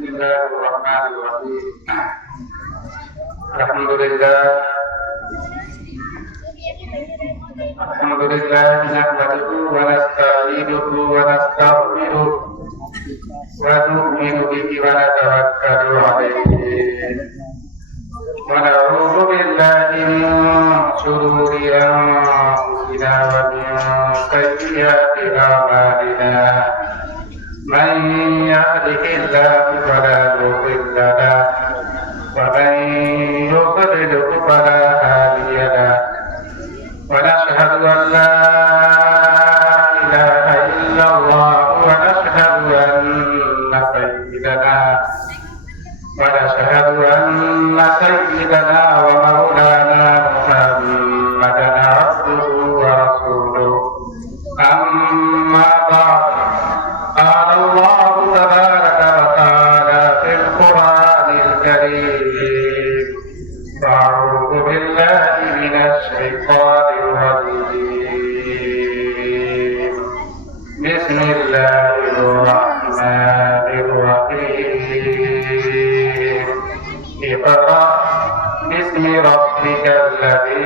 بسم الله الرحمن الرحيم. الحمد لله نحمده ونستعينه ونستغفره ونؤمن به ونتوكل عليه ونعوذ بالله من شرور أنفسنا ومن سيئات أعمالنا من يهده الله فلا مضل له ومن يضلل فلا هادي له ونشهد أن لا إله إلا الله ونشهد أن سيدنا ومولانا محمدا عبده ورسوله. أما بعد، قال الله تبارك وتعالى في القرآن الكريم: أعوذ بالله من الشيطان الرجيم. بسم الله الرحمن الرحيم. اقرأ باسم ربك الذي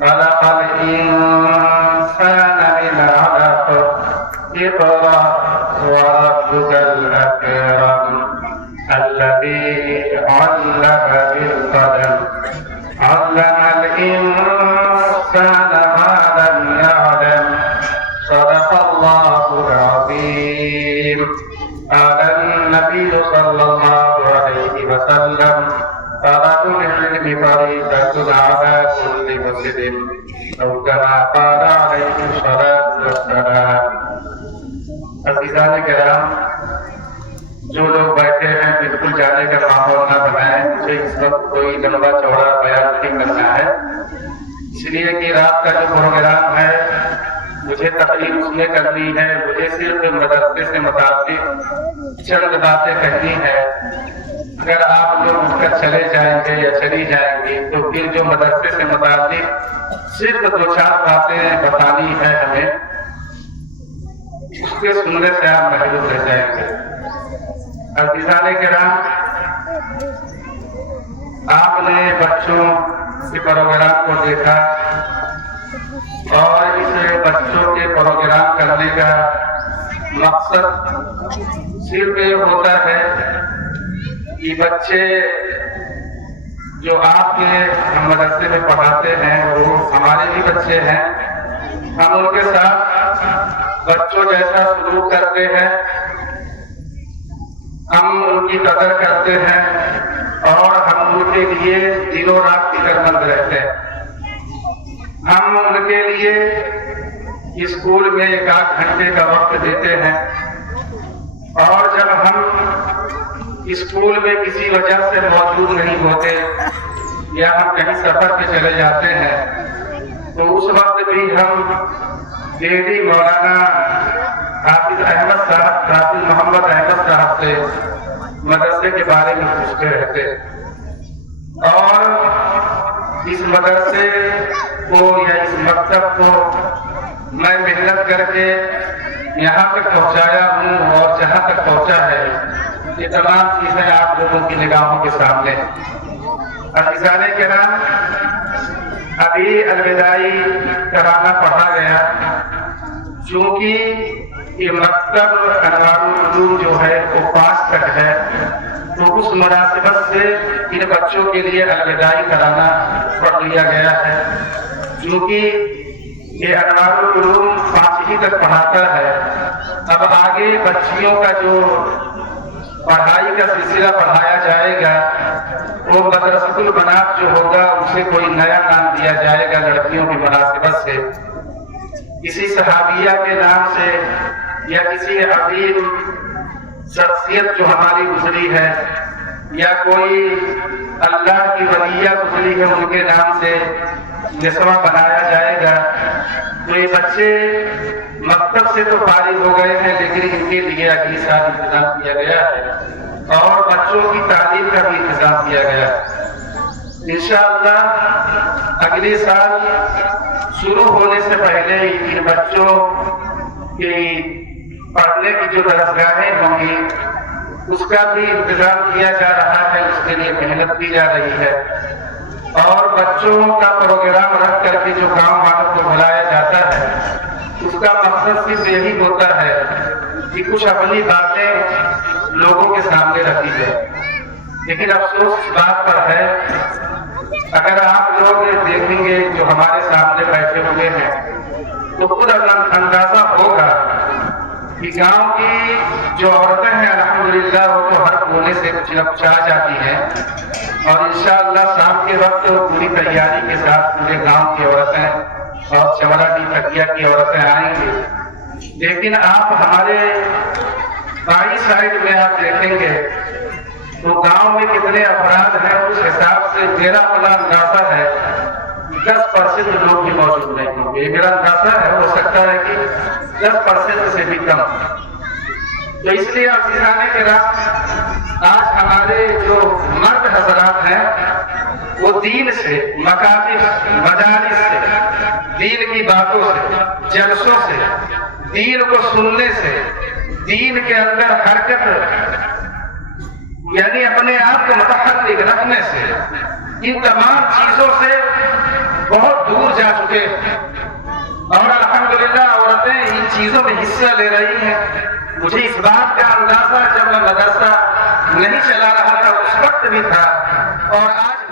خلق الإنسان من علق. اقرأ وربك الأكرم الذي علم بالقلم علم الإنسان ما لم يعلم. صدق الله العظيم. قال النبي صلى الله عليه وسلم: طلب العلم فريضة على كل مسلم، أو كما قال عليه الصلاة والسلام. عزیزان کرام، جو لوگ بیٹھے ہیں بالکل جانے کا ماحول نہ بنائیں. مجھے اس وقت کوئی لمبا چوڑا بیان نہیں کرنا ہے، اس لیے کہ رات کا جو پروگرام ہے مجھے تقریر اس میں کرنی ہے. مجھے صرف مدرسے سے متعلق چند باتیں کہنی ہے. اگر آپ لوگ اٹھ کر چلے جائیں گے یا چلی جائیں گی تو پھر جو مدرسے سے متعلق صرف 2-4 باتیں بتانی ہے ہمیں، اس کے سننے سے آپ محروم رہ جائیں گے. عزیزان کرام، آپ نے بچوں کے پروگرام کو دیکھا اور اس بچوں کے پروگرام کرنے کا مقصد صرف یہ ہوتا ہے کہ بچے جو آپ کے ہم مدرسے میں پڑھاتے ہیں وہ ہمارے بھی بچے ہیں. ہم ان کے ساتھ بچوں جیسا سلوک کرتے ہیں، ہم ان کی قدر کرتے ہیں اور ہم ان کے لیے دنوں رات فکر مند رہتے ہیں. ہم ان کے لیے اسکول میں 1-8 گھنٹے کا وقت دیتے ہیں، اور جب ہم اسکول میں کسی وجہ سے موجود نہیں ہوتے یا ہم کہیں سفر پہ چلے جاتے ہیں تو اس وقت بھی ہم ڈیلی مولانا حافظ محمد احمد صاحب سے مدرسے کے بارے میں پوچھتے رہتے. اور اس مدرسے کو یا اس مکتب کو میں محنت کر کے یہاں تک پہنچایا ہوں، اور جہاں تک پہنچا ہے یہ تمام چیزیں آپ لوگوں کی نگاہوں کے سامنے. عزیزان کرام، ابھی الوداعی ترانہ پڑھا گیا. چونکہ یہ مکتب انوار العلوم جو ہے وہ 5 تک ہے، تو اس مناسبت سے ان بچوں کے لیے الوداعی ترانہ پڑھ لیا گیا ہے. چونکہ یہ انوار العلوم 5 ہی تک پڑھاتا ہے. اب آگے بچیوں کا جو پڑھائی کا سلسلہ پڑھایا جائے گا وہ مدرسۃ البنات جو ہوگا اسے کوئی نیا نام دیا جائے گا لڑکیوں کی مناسبت سے. کسی صحابیہ کے نام سے یا کسی عظیم شخصیت جو ہماری گزری ہے یا کوئی اللہ کی ولیہ گزری ہے ان کے نام سے نسواں بنایا جائے گا. تو یہ بچے مکتب سے تو فارغ ہو گئے ہیں، لیکن ان کے لیے اگلی سال انتظام کیا گیا ہے اور بچوں کی تعلیم کا بھی انتظام کیا گیا ہے. انشاءاللہ اگلی سال شروع ہونے سے پہلے ان بچوں کی پڑھنے کی جو درسگاہیں ہوں گی اس کا بھی انتظام کیا جا رہا ہے، اس کے لیے محنت کی جا رہی ہے، اور بچوں کا پروگرام رکھ کر کے جو گاؤں والوں کو بلایا جاتا ہے اس کا مقصد صرف یہی ہوتا ہے کہ کچھ اپنی باتیں لوگوں کے سامنے رکھی جائے۔ لیکن افسوس اس بات پر ہے، اگر آپ لوگ دیکھیں گے جو ہمارے سامنے بیٹھے ہوئے ہیں تو خود اندازہ ہوگا کہ گاؤں کی جو عورتیں ہیں الحمدللہ وہ تو ہر کونے سے کچھ نہ کچھ آ جاتی ہیں، اور انشاءاللہ شام کے وقت پوری تیاری کے ساتھ پورے گاؤں کی عورتیں اور چمرا کی تکیا کی عورتیں آئیں گی۔ لیکن آپ ہمارے بائیں سائڈ میں آپ دیکھیں گے تو گاؤں میں کتنے افراد ہیں، اس حساب سے میرا اپنا اندازہ ہے 10% لوگ بھی موجود نہیں ہوں گے۔ میرا اندازہ ہے، ہو سکتا ہے کہ 10% سے بھی کم۔ تو اس لیے عزیزان کرام، آج ہمارے جو مرد حضرات ہیں وہ دین سے، مکاتب مجالس سے، دین کی باتوں سے، جلسوں سے، دین کو سننے سے، دین کے اندر حرکت یعنی اپنے آپ کو متحرک رکھنے سے، ان تمام چیزوں سے بہت دور جا چکے ہیں، اور الحمدللہ عورتیں ان چیزوں میں حصہ لے رہی ہیں۔ مجھے اس بات کا اندازہ جب میں مدرسہ نہیں چلا رہا تھا اس وقت بھی تھا، اور آج